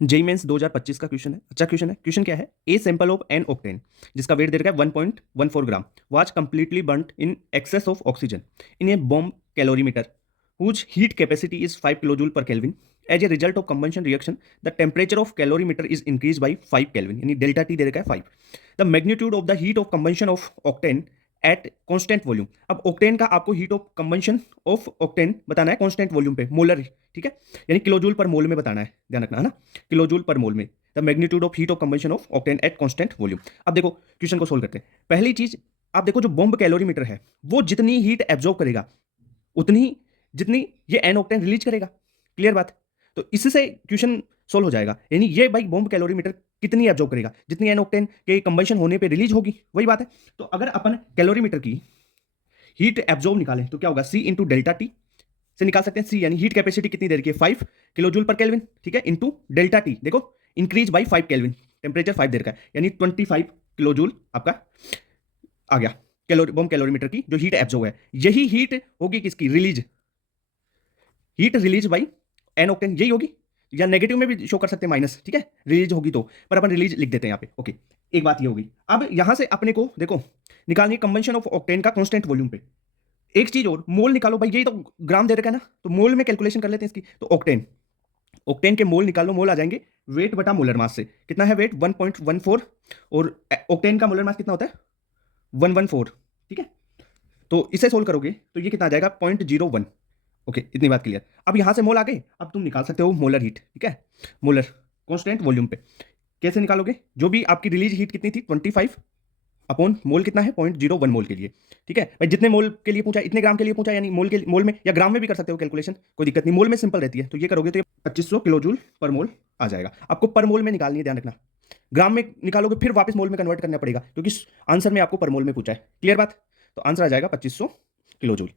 JEE mains 2025 का question है। अच्छा क्वेश्चन है। क्वेश्चन क्या है? A sample of an octane जिसका वेट दे रखा है 1.14 ग्राम was completely burned in excess of oxygen in a bomb calorimeter whose heat capacity is 5 kilojoule per Kelvin. As a result of combustion reaction, the temperature of calorimeter is increased by 5 Kelvin. यानी delta T दे रखा है 5. The magnitude of the heat of combustion of octane at constant volume. अब octane का आपको heat of combustion of octane बताना है constant volume पे, molar, ठीक है, यानी किलोजूल पर मोल में बताना है, ध्यान रखना है ना, किलोजूल पर मोल में. The magnitude of heat of combustion of octane at constant volume. अब देखो क्वेश्चन को सोल्व करते हैं. पहली चीज आप देखो, जो बॉम्ब कैलोरीमीटर है वो जितनी हीट एब्जॉर्ब करेगा उतनी जितनी ये एन ऑक्टेन रिलीज करेगा. क्लियर बात? तो इससे क्वेश्चन सोल्व हो जाएगा. यानी ये भाई बॉम्ब कैलोरीमीटर कितनी एब्जॉर्ब करेगा, जितनी एन ऑक्टेन के कंबंशन होने पे रिलीज होगी, वही बात है. तो अगर अपन कैलोरीमीटर की हीट एब्जॉर्ब निकालें तो क्या होगा, सी इंटू डेल्टा टी से निकाल सकते हैं. सी यानी हीट कैपेसिटी कितनी देर की है, 5 किलो जूल पर केल्विन, ठीक है, इंटू डेल्टा टी. देखो इंक्रीज बाई 5 केल्विन, टेम्परेचर 5 देर का है, यानी 25 किलो जूल आपका आ गया कैलोरी, बॉम्ब कैलोरीमीटर की जो हीट एब्जॉर्ब है. यही हीट होगी किसकी, release, heat release by an octane, यही होगी. या नेगेटिव में भी शो कर सकते हैं माइनस, ठीक है, रिलीज होगी तो, पर अपन रिलीज लिख देते हैं यहाँ पे. ओके, एक बात ये होगी. अब यहां से अपने को देखो निकालनी है कंबंशन ऑफ ऑक्टेन का कांस्टेंट वॉल्यूम पे. एक चीज और, मोल निकालो भाई, यही तो ग्राम दे रखा है ना, तो मोल में कैलकुलेशन कर लेते हैं इसकी. तो ऑक्टेन, ऑक्टेन के मोल निकालो, मोल आ जाएंगे वेट बटा मोलर मास से. कितना है वेट, 1.14, और ऑक्टेन का मोलर मास कितना होता है, 114, ठीक है. तो इसे सोल्व करोगे तो ये कितना आ जाएगा, 0.01. ओके, इतनी बात क्लियर. अब यहां से मोल आ गए, अब तुम निकाल सकते हो मोलर हीट, ठीक है, मोलर कांस्टेंट वॉल्यूम पे. कैसे निकालोगे, जो भी आपकी रिलीज हीट कितनी थी 25 अपॉन मोल कितना है 0.01 मोल के लिए, ठीक है भाई. जितने मोल के लिए पूछा, इतने ग्राम के लिए पूछा, यानी मोल के मोल में या ग्राम में भी कर सकते हो कैलकुलेशन, कोई दिक्कत नहीं, मोल में सिंपल रहती है. तो ये करोगे तो ये 2500 किलो जूल पर मोल आ जाएगा. आपको पर मोल में निकालनी है, ध्यान रखना. ग्राम में निकालोगे फिर वापस मोल में कन्वर्ट करना पड़ेगा, क्योंकि आंसर में आपको पर मोल में पूछा है. क्लियर बात? तो आंसर आ जाएगा 2500 किलो जूल.